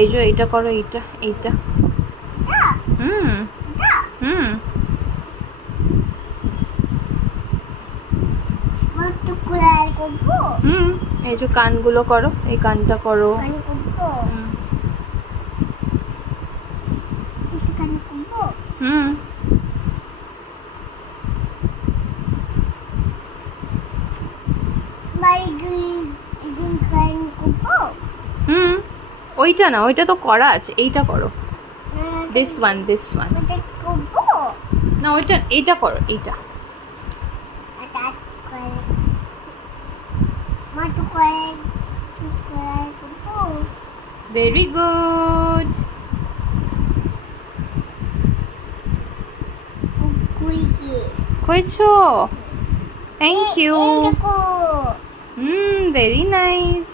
এই যে এইটা করো, এইটা এইটা। হুম হুম হুম, এই যে কানগুলো করো, এই কানটা করো। হুম হুম, ওইটা না, ওইটা তো করা আছে, এইটা করো। This one, this one. না ওইটা, এইটা করো, এইটা। Very good. করেছো? Thank you. Very nice.